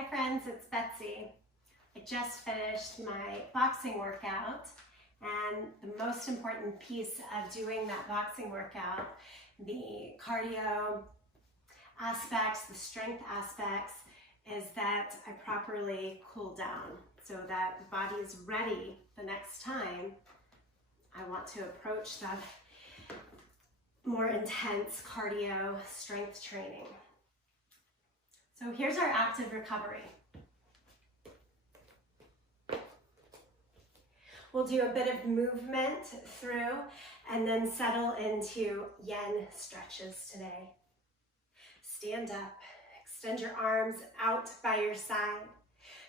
Hi friends, it's Betsy. I just finished my boxing workout, and the most important piece of doing that boxing workout, the cardio aspects, the strength aspects, is that I properly cool down so that the body is ready the next time I want to approach that more intense cardio strength training. So here's our active recovery. We'll do a bit of movement through and then settle into yen stretches today. Stand up, extend your arms out by your side.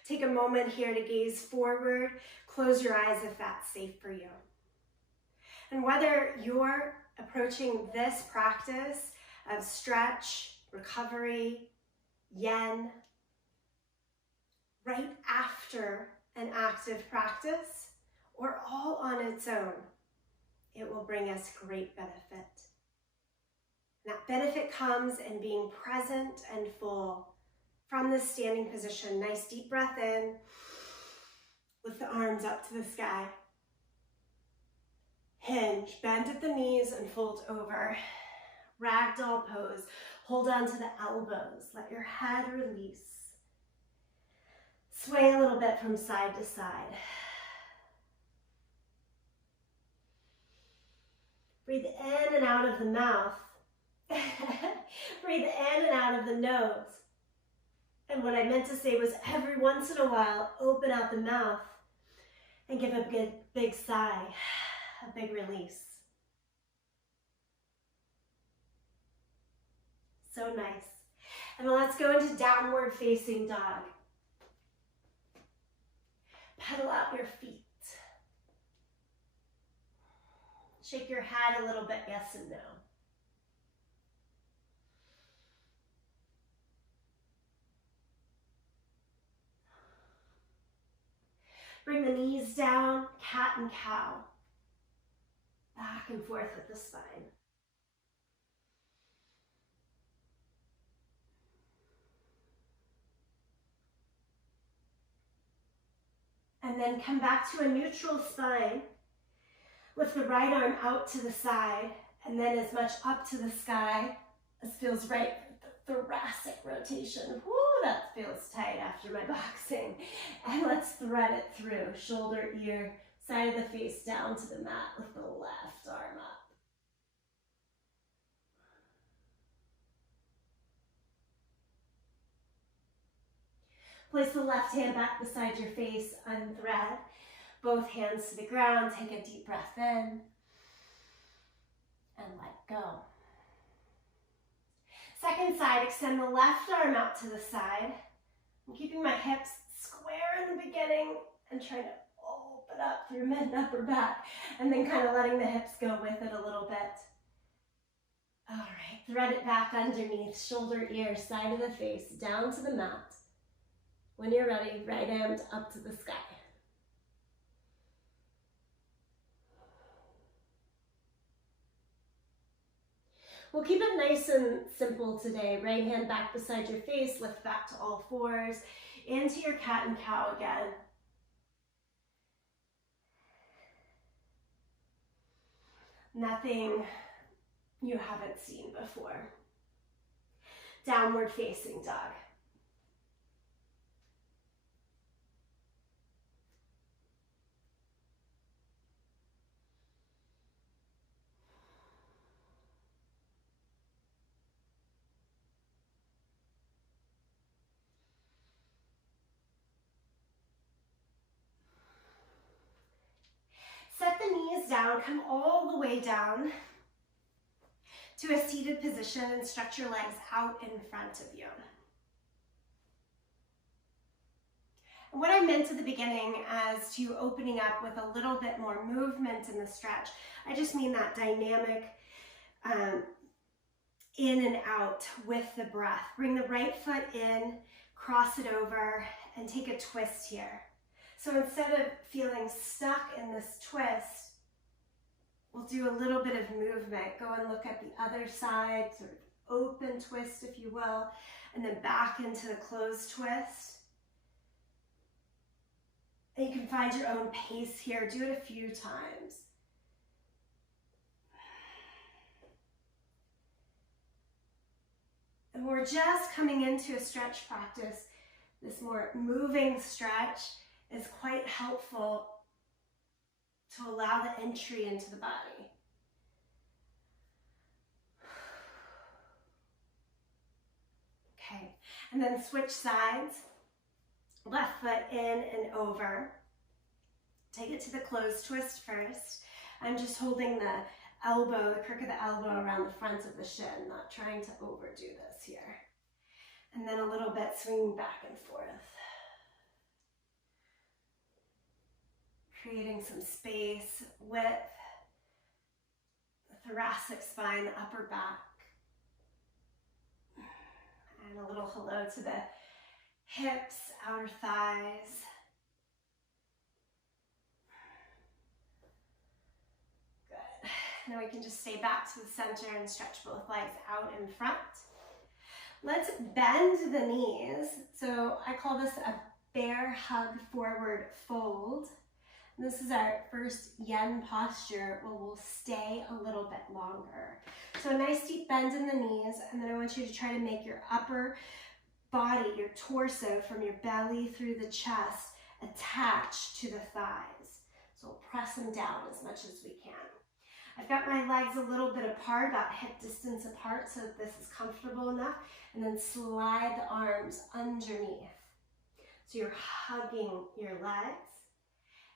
Take a moment here to gaze forward. Close your eyes if that's safe for you. And whether you're approaching this practice of stretch, recovery, yen, right after an active practice, or all on its own, it will bring us great benefit. And that benefit comes in being present and full from this standing position. Nice deep breath in, lift the arms up to the sky. Hinge, bend at the knees and fold over. Ragdoll pose, hold on to the elbows, let your head release. Sway a little bit from side to side. Breathe in and out of the mouth. Breathe in and out of the nose. And what I meant to say was every once in a while, open out the mouth and give a good big sigh, a big release. So nice. And then let's go into downward facing dog. Pedal out your feet. Shake your head a little bit, yes and no. Bring the knees down, cat and cow. Back and forth with the spine. And then come back to a neutral spine. Lift the right arm out to the side and then as much up to the sky as feels right for the thoracic rotation. Woo, that feels tight after my boxing. And let's thread it through. Shoulder, ear, side of the face down to the mat. Lift the left arm up. Place the left hand back beside your face, unthread. Both hands to the ground, take a deep breath in, and let go. Second side, extend the left arm out to the side. I'm keeping my hips square in the beginning and trying to open up through mid and upper back, and then kind of letting the hips go with it a little bit. All right, thread it back underneath, shoulder, ear, side of the face, down to the mat. When you're ready, right hand up to the sky. We'll keep it nice and simple today. Right hand back beside your face, lift back to all fours, into your cat and cow again. Nothing you haven't seen before. Downward facing dog. Set the knees down, come all the way down to a seated position and stretch your legs out in front of you. And what I meant at the beginning as to opening up with a little bit more movement in the stretch, I just mean that dynamic in and out with the breath. Bring the right foot in, cross it over, and take a twist here. So instead of feeling stuck in this twist, we'll do a little bit of movement. Go and look at the other side, sort of open twist, if you will, and then back into the closed twist. And you can find your own pace here. Do it a few times. And we're just coming into a stretch practice. This more moving stretch is quite helpful to allow the entry into the body. Okay, and then switch sides. Left foot in and over. Take it to the closed twist first. I'm just holding the elbow, the crook of the elbow around the front of the shin, not trying to overdo this here. And then a little bit swinging back and forth. Creating some space with the thoracic spine, the upper back. And a little hello to the hips, outer thighs. Good. Now we can just stay back to the center and stretch both legs out in front. Let's bend the knees. So I call this a bear hug forward fold. And this is our first yen posture where we'll stay a little bit longer. So a nice deep bend in the knees, and then I want you to try to make your upper body, your torso, from your belly through the chest attached to the thighs. So we'll press them down as much as we can. I've got my legs a little bit apart, about hip distance apart, so that this is comfortable enough, and then slide the arms underneath. So you're hugging your legs,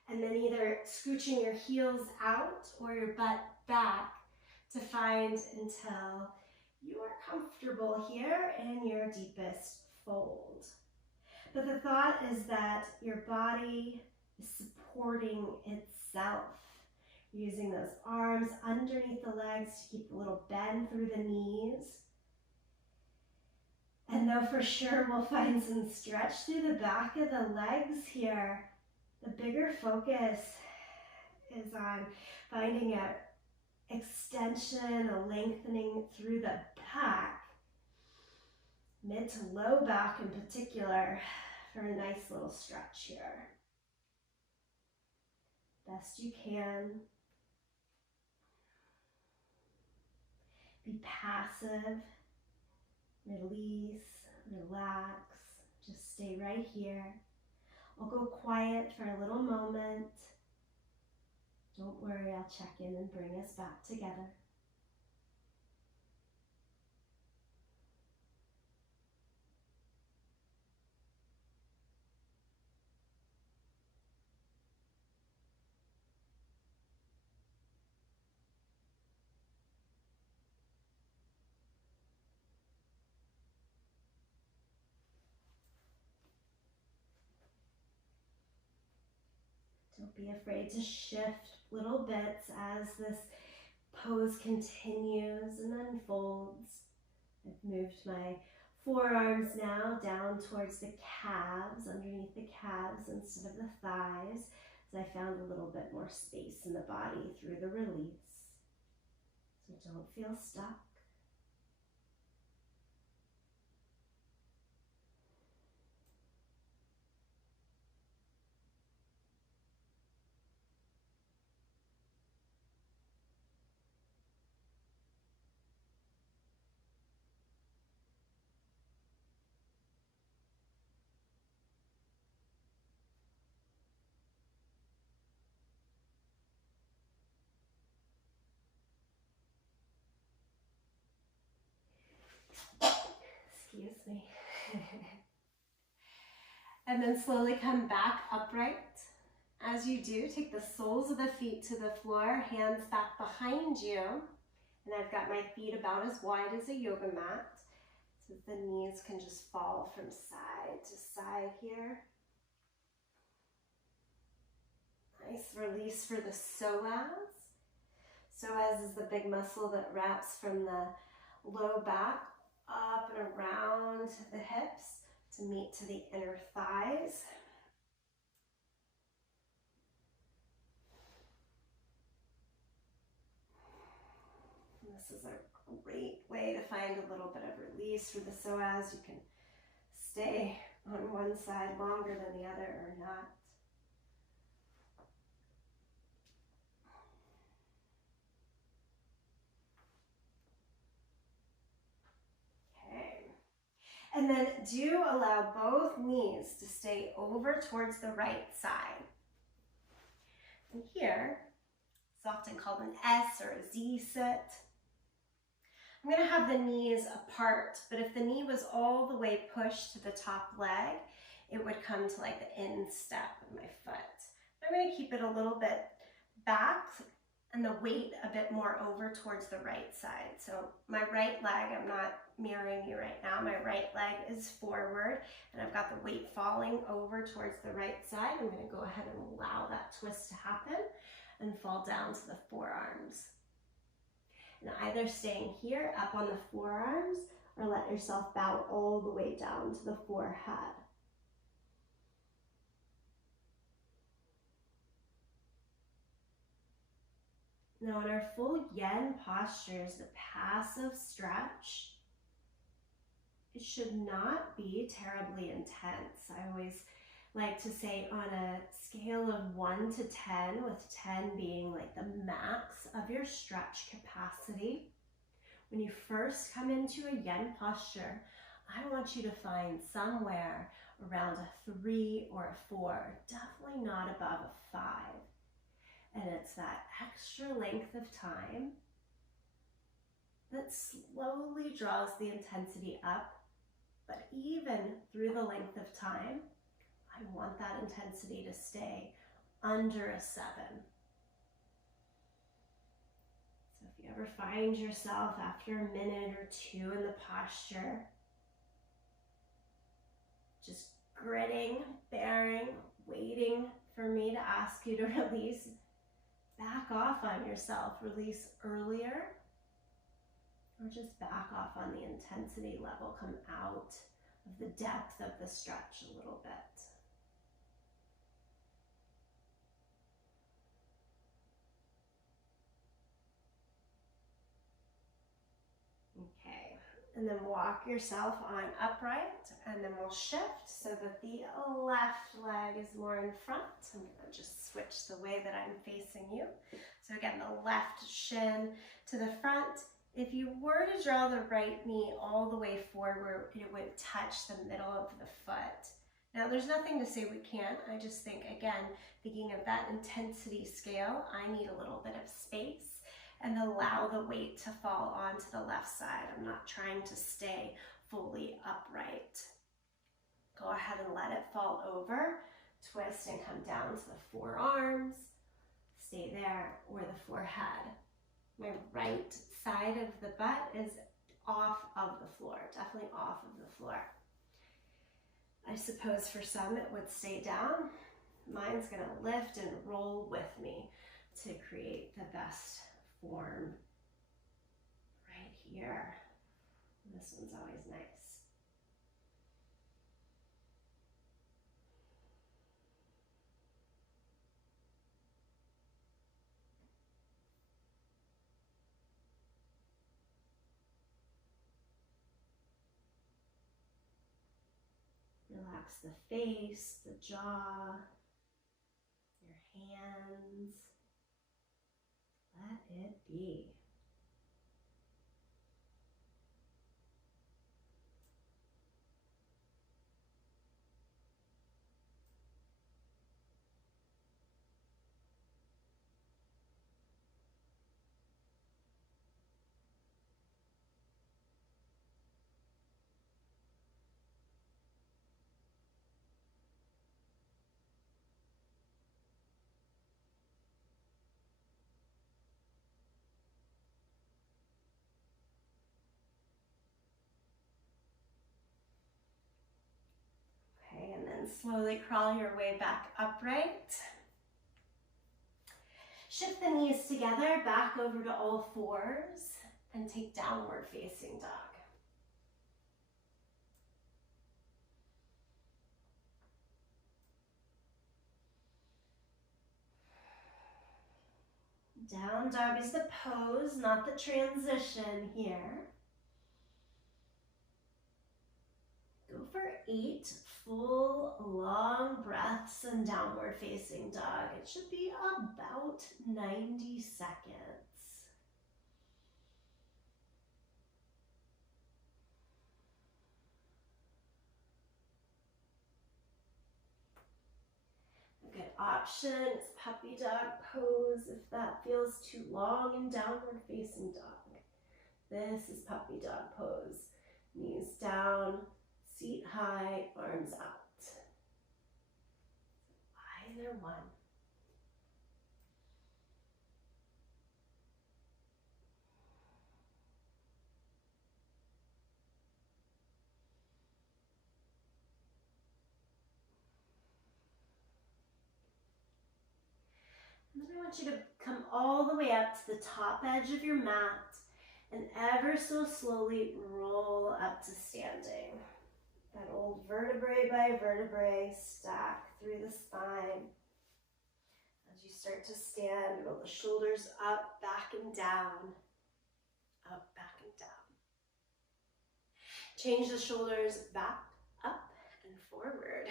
and then either scooching your heels out or your butt back to find until you are comfortable here in your deepest fold. But the thought is that your body is supporting itself, using those arms underneath the legs to keep a little bend through the knees. And though for sure we'll find some stretch through the back of the legs here, the bigger focus is on finding an extension, a lengthening through the back, mid to low back in particular, for a nice little stretch here. Best you can. Be passive, release, relax, just stay right here. I'll go quiet for a little moment. Don't worry, I'll check in and bring us back together. Don't be afraid to shift little bits as this pose continues and unfolds. I've moved my forearms now down towards the calves, underneath the calves instead of the thighs, as I found a little bit more space in the body through the release. So don't feel stuck. Excuse me. And then slowly come back upright. As you do, take the soles of the feet to the floor, hands back behind you. And I've got my feet about as wide as a yoga mat, so the knees can just fall from side to side here. Nice release for the psoas. Psoas is the big muscle that wraps from the low back up and around the hips to meet to the inner thighs. And this is a great way to find a little bit of release for the psoas. You can stay on one side longer than the other or not. And then do allow both knees to stay over towards the right side. And here, it's often called an S or a Z sit. I'm going to have the knees apart, but if the knee was all the way pushed to the top leg, it would come to like the instep of my foot. I'm going to keep it a little bit back and the weight a bit more over towards the right side. So my right leg, I'm not mirroring you right now, my right leg is forward and I've got the weight falling over towards the right side. I'm going to go ahead and allow that twist to happen and fall down to the forearms. And either staying here up on the forearms or let yourself bow all the way down to the forehead. Now in our full yen postures, the passive stretch, it should not be terribly intense. I always like to say on a scale of 1 to 10, with 10 being like the max of your stretch capacity. When you first come into a yen posture, I want you to find somewhere around a 3 or a 4, definitely not above a 5. And it's that extra length of time that slowly draws the intensity up. But even through the length of time, I want that intensity to stay under a 7. So if you ever find yourself after a minute or 2 in the posture, just gritting, bearing, waiting for me to ask you to release, back off on yourself, release earlier, or just back off on the intensity level, come out of the depth of the stretch a little bit. Okay, and then walk yourself on upright, and then we'll shift so that the left leg is more in front. I'm going to just switch the way that I'm facing you. So again, the left shin to the front. If you were to draw the right knee all the way forward, it would touch the middle of the foot. Now, there's nothing to say we can't. I just think, again, thinking of that intensity scale, I need a little bit of space and allow the weight to fall onto the left side. I'm not trying to stay fully upright. Go ahead and let it fall over, twist and come down to the forearms, stay there, or the forehead. My right side of the butt is off of the floor, definitely off of the floor. I suppose for some it would stay down. Mine's gonna lift and roll with me to create the best form right here. This one's always nice. Relax the face, the jaw, your hands. Let it be. And then slowly crawl your way back upright. Shift the knees together, back over to all fours, and take downward facing dog. Down dog is the pose, not the transition here. Go for 8 full long breaths in downward facing dog. It should be about 90 seconds. option is puppy dog pose if that feels too long in downward facing dog. This is puppy dog pose. Knees down, seat high, arms out. Either one. And then I want you to come all the way up to the top edge of your mat and ever so slowly roll up to standing. That old vertebrae by vertebrae stack through the spine. As you start to stand, roll the shoulders up, back and down. Up, back and down. Change the shoulders back, up and forward.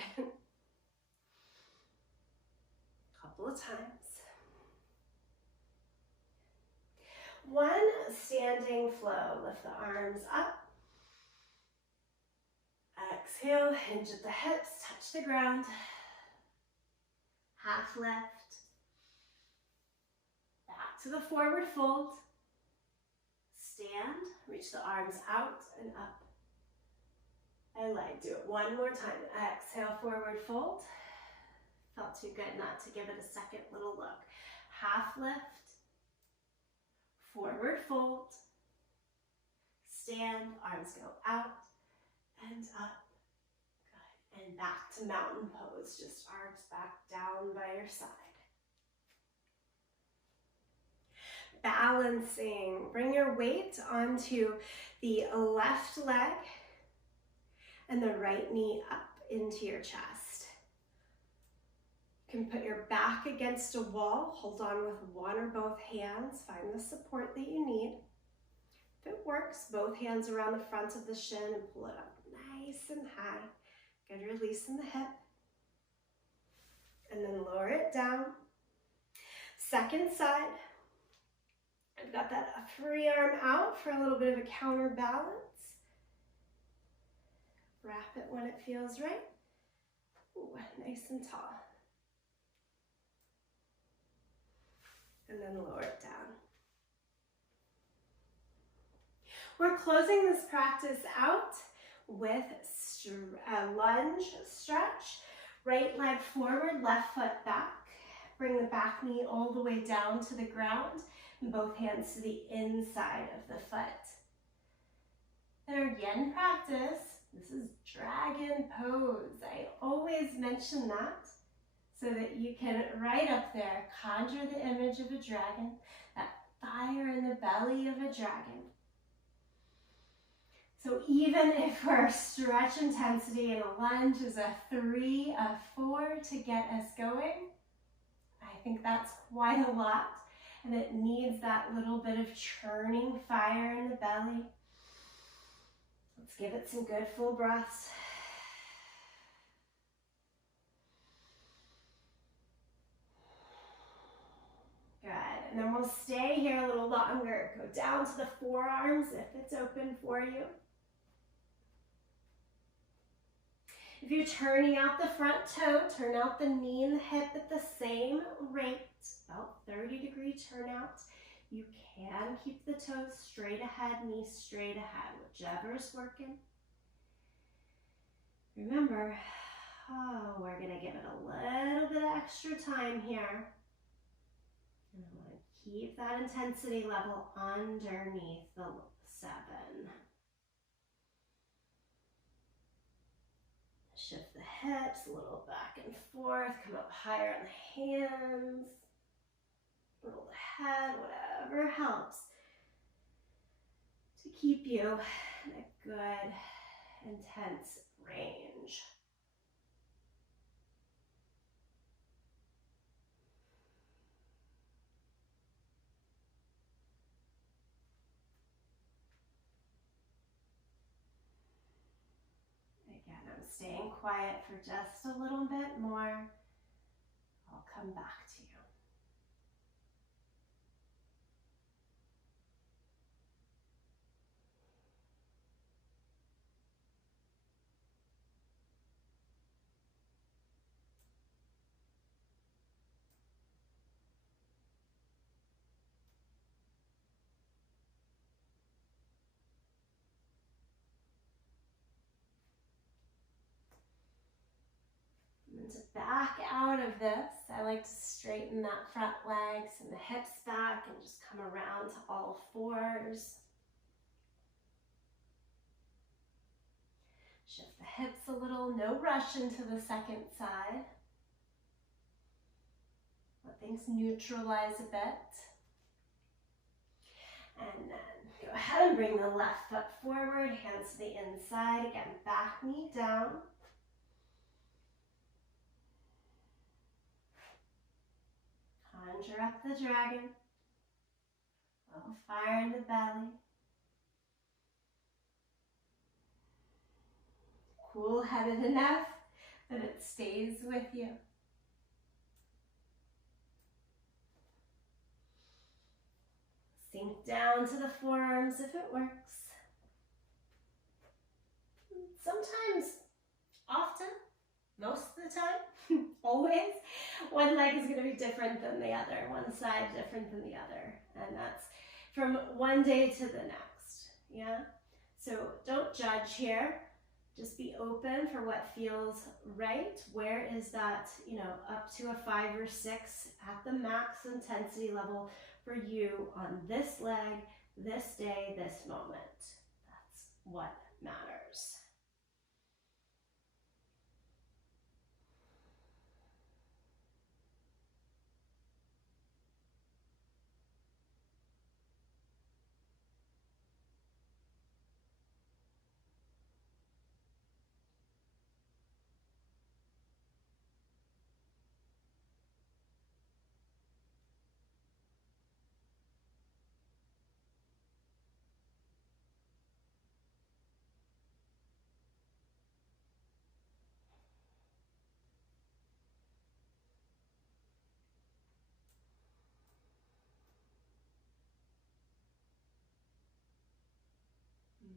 Couple of times. One standing flow. Lift the arms up. Exhale, hinge at the hips, touch the ground. Half lift. Back to the forward fold. Stand, reach the arms out and up. I like, do it one more time. Exhale, forward fold. Felt too good not to give it a second little look. Half lift. Forward fold, stand, arms go out and up. Good. And back to mountain pose, just arms back down by your side. Balancing, bring your weight onto the left leg and the right knee up into your chest. You can put your back against a wall, hold on with one or both hands, find the support that you need. If it works, both hands around the front of the shin and pull it up nice and high. Good release in the hip. And then lower it down. Second side. I've got that free arm out for a little bit of a counterbalance. Wrap it when it feels right. Ooh, nice and tall. And then lower it down. We're closing this practice out with a lunge stretch. Right leg forward, left foot back. Bring the back knee all the way down to the ground and both hands to the inside of the foot. In our yin practice, this is dragon pose. I always mention that, so that you can, right up there, conjure the image of a dragon, that fire in the belly of a dragon. So even if our stretch intensity in a lunge is a 3, a 4 to get us going, I think that's quite a lot. And it needs that little bit of churning fire in the belly. Let's give it some good full breaths. Good, and then we'll stay here a little longer. Go down to the forearms if it's open for you. If you're turning out the front toe, turn out the knee and the hip at the same rate, about 30-degree turnout. You can keep the toes straight ahead, knees straight ahead, whichever's working. Remember, we're gonna give it a little bit of extra time here. And I want to keep that intensity level underneath the 7. Shift the hips a little back and forth, come up higher on the hands, roll the head, whatever helps to keep you in a good, intense range. Staying quiet for just a little bit more. I'll come back to you. back out of this. I like to straighten that front legs and the hips back and just come around to all fours. Shift the hips a little, no rush into the second side. Let things neutralize a bit. And then go ahead and bring the left foot forward, hands to the inside. Again, back knee down. Conjure up the dragon. A little fire in the belly. Cool-headed enough that it stays with you. Sink down to the forearms if it works. Sometimes, often, most of the time, always, one leg is going to be different than the other, one side different than the other. And that's from one day to the next, yeah? So don't judge here. Just be open for what feels right. Where is that, up to a 5 or 6 at the max intensity level for you on this leg, this day, this moment. That's what matters.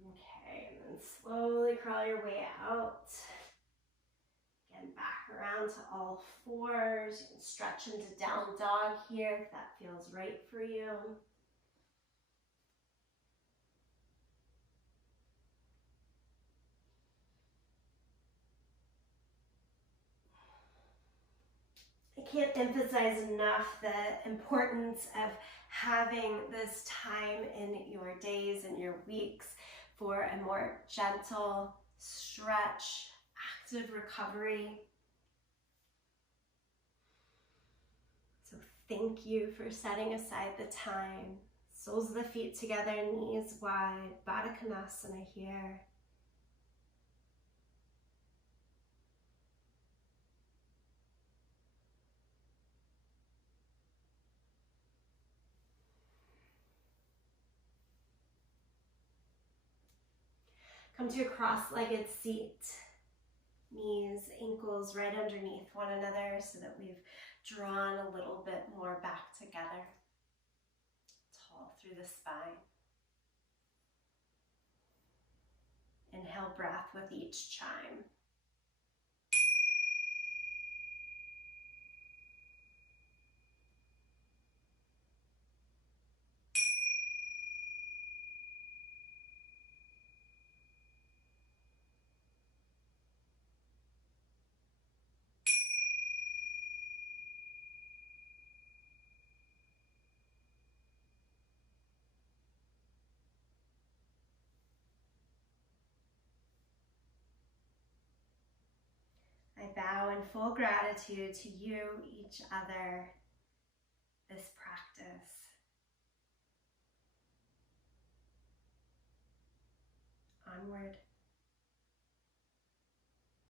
Okay, and then slowly crawl your way out. Again, back around to all fours. You can stretch into down dog here if that feels right for you. I can't emphasize enough the importance of having this time in your days and your weeks for a more gentle stretch, active recovery. So thank you for setting aside the time. Soles of the feet together, knees wide, Baddha Konasana here. Come to a cross-legged seat. Knees, ankles right underneath one another so that we've drawn a little bit more back together. Tall through the spine. Inhale breath with each chime. I bow in full gratitude to you, each other, this practice. Onward.